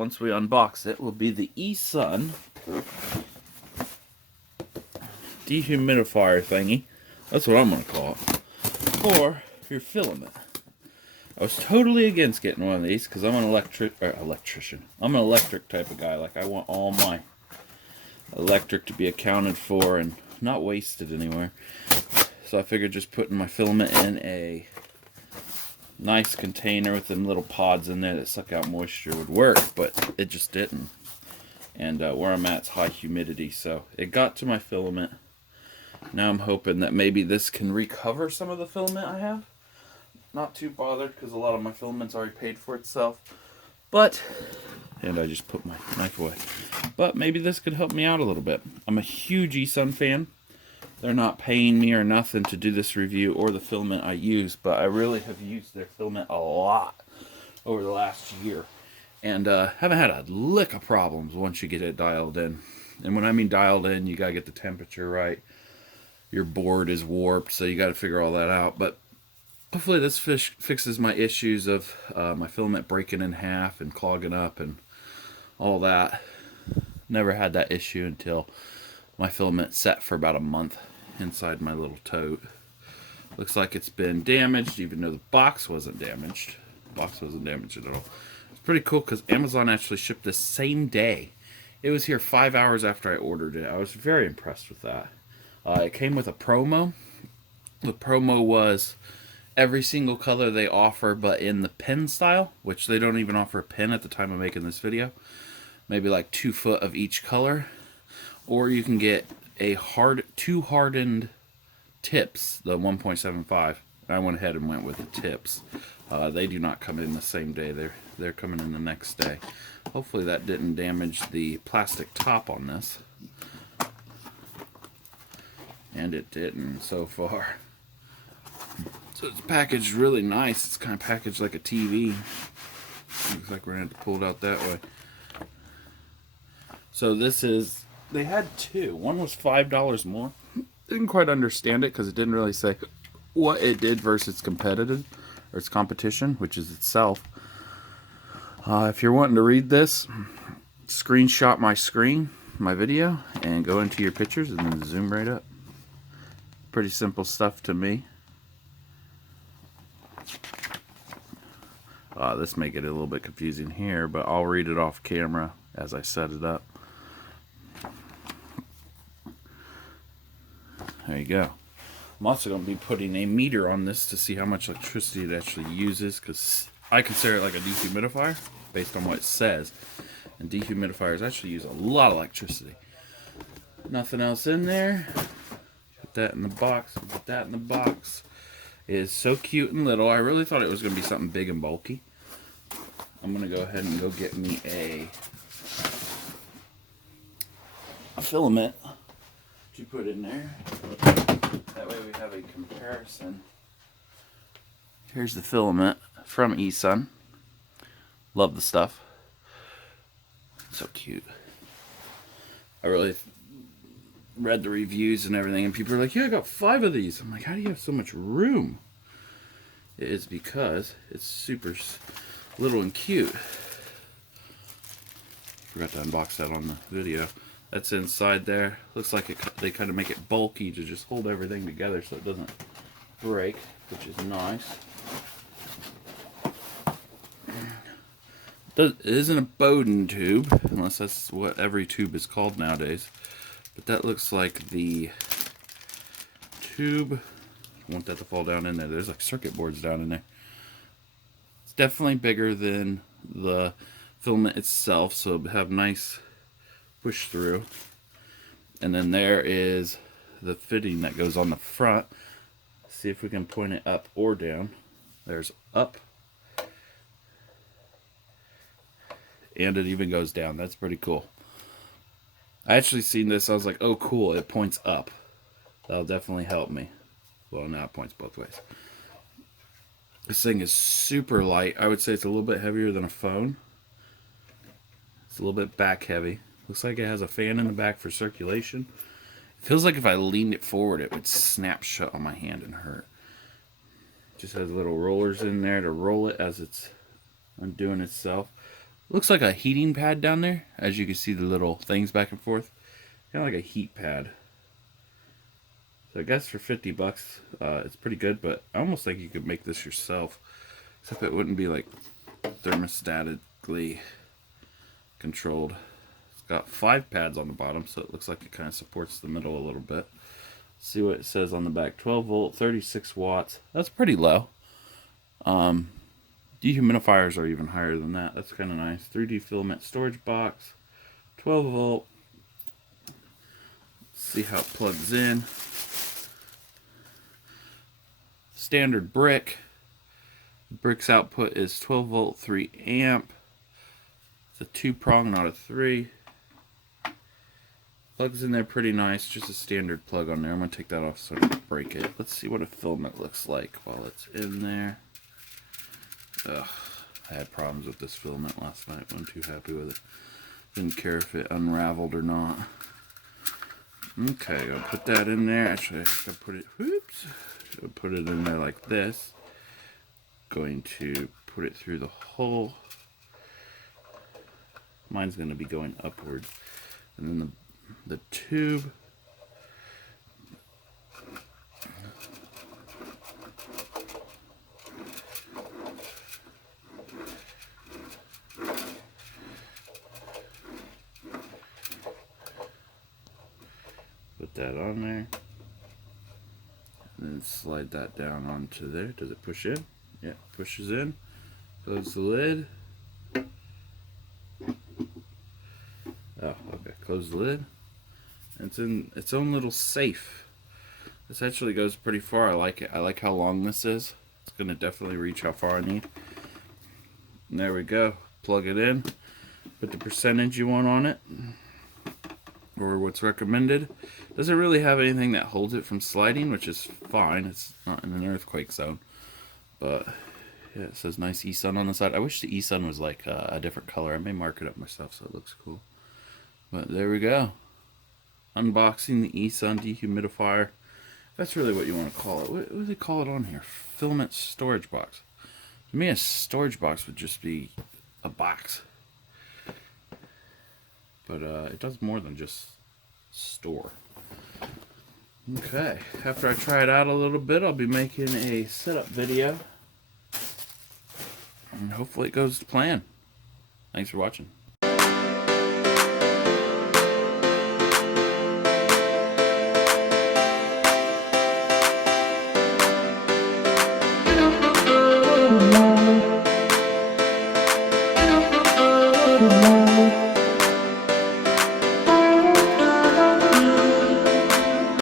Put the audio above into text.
once we unbox it will be the eSUN dehumidifier thingy. That's what I'm going to call it. For your filament. I was totally against getting one of these because I'm an electrician. I'm an electric type of guy. Like, I want all my electric to be accounted for and not wasted anywhere. So I figured just putting my filament in a nice container with them little pods in there that suck out moisture would work, but it just didn't. And where I'm at is high humidity, so it got to my filament. Now I'm hoping that maybe this can recover some of the filament I have. Not too bothered because a lot of my filament's already paid for itself. But, and I just put my knife away. But maybe this could help me out a little bit. I'm a huge eSUN fan. They're not paying me or nothing to do this review or the filament I use, but I really have used their filament a lot over the last year. And haven't had a lick of problems once you get it dialed in. And when I mean dialed in, you gotta get the temperature right. Your board is warped, so you gotta figure all that out. But hopefully this fixes my issues of my filament breaking in half and clogging up and all that. Never had that issue until my filament sat for about a month inside my little tote. Looks like it's been damaged, even though the box wasn't damaged. The box wasn't damaged at all. It's pretty cool because Amazon actually shipped the same day. It was here 5 hours after I ordered it. I was very impressed with that. It came with a promo. The promo was every single color they offer, but in the pen style, which they don't even offer a pen at the time of making this video. Maybe like 2 foot of each color. Or you can get a two hardened tips, the 1.75. I went ahead and went with the tips. They do not come in the same day. They're coming in the next day. Hopefully that didn't damage the plastic top on this. And it didn't so far. So it's packaged really nice. It's kind of packaged like a TV. Looks like we're going to have to pull it out that way. So this is, they had two. One was $5 more. Didn't quite understand it because it didn't really say what it did versus its competitive or its competition, which is itself. If you're wanting to read this, screenshot my screen, my video, and go into your pictures and then zoom right up. Pretty simple stuff to me. This may get a little bit confusing here, but I'll read it off camera as I set it up. There you go. I'm also going to be putting a meter on this to see how much electricity it actually uses, because I consider it like a dehumidifier based on what it says. And dehumidifiers actually use a lot of electricity. Nothing else in there. Put that in the box. Put that in the box. It is so cute and little. I really thought it was going to be something big and bulky. I'm going to go ahead and go get me a filament to put in there. That way we have a comparison. Here's the filament from eSUN. Love the stuff. So cute. I really read the reviews and everything, and people are like, yeah, I got 5 of these. I'm like, how do you have so much room? It is because it's super little and cute. Forgot to unbox that on the video. That's inside there. Looks like they kind of make it bulky to just hold everything together so it doesn't break, which is nice. It isn't a Bowden tube, unless that's what every tube is called nowadays. But that looks like the tube. I want that to fall down in there. There's like circuit boards down in there. It's definitely bigger than the filament itself, so it'll have nice push through. And then there is the fitting that goes on the front. See if we can point it up or down. There's up. And it even goes down. That's pretty cool. I actually seen this. I was like, oh cool, it points up. That'll definitely help me. Well, now it points both ways. This thing is super light. I would say it's a little bit heavier than a phone. It's a little bit back heavy. Looks like it has a fan in the back for circulation. It feels like if I leaned it forward, it would snap shut on my hand and hurt. Just has little rollers in there to roll it as it's undoing itself. Looks like a heating pad down there. As you can see the little things back and forth. Kind of like a heat pad. So I guess for 50 bucks, it's pretty good, but I almost think you could make this yourself. Except it wouldn't be like thermostatically controlled. It's got 5 pads on the bottom, so it looks like it kind of supports the middle a little bit. Let's see what it says on the back. 12 volt, 36 watts. That's pretty low. Dehumidifiers are even higher than that. That's kind of nice. 3D filament storage box. 12 volt. Let's see how it plugs in. Standard brick. The brick's output is 12 volt, 3 amp. It's a 2-prong, not a 3. Plugs in there pretty nice. Just a standard plug on there. I'm going to take that off so I don't break it. Let's see what a filament looks like while it's in there. Ugh, I had problems with this filament last night. I wasn't too happy with it. Didn't care if it unraveled or not. Okay, gonna put that in there. Actually, I gotta put it. Whoops. Gonna put it in there like this. Going to put it through the hole. Mine's gonna be going upwards, and then the tube. Put that on there, and then slide that down onto there. Does it push in? Yeah, pushes in. Close the lid. Oh, okay. Close the lid. It's in its own little safe. This actually goes pretty far. I like it. I like how long this is. It's gonna definitely reach how far I need. And there we go. Plug it in. Put the percentage you want on it, or what's recommended. Doesn't really have anything that holds it from sliding, which is fine. It's not in an earthquake zone. But yeah, it says nice eSUN on the side. I wish the eSUN was like a different color. I may mark it up myself so it looks cool. But there we go. Unboxing the eSUN dehumidifier. That's really what you want to call it. What do they call it on here? Filament Storage Box. To me, a storage box would just be a box. But it does more than just store. Okay, after I try it out a little bit, I'll be making a setup video. And hopefully it goes to plan. Thanks for watching. Thank you.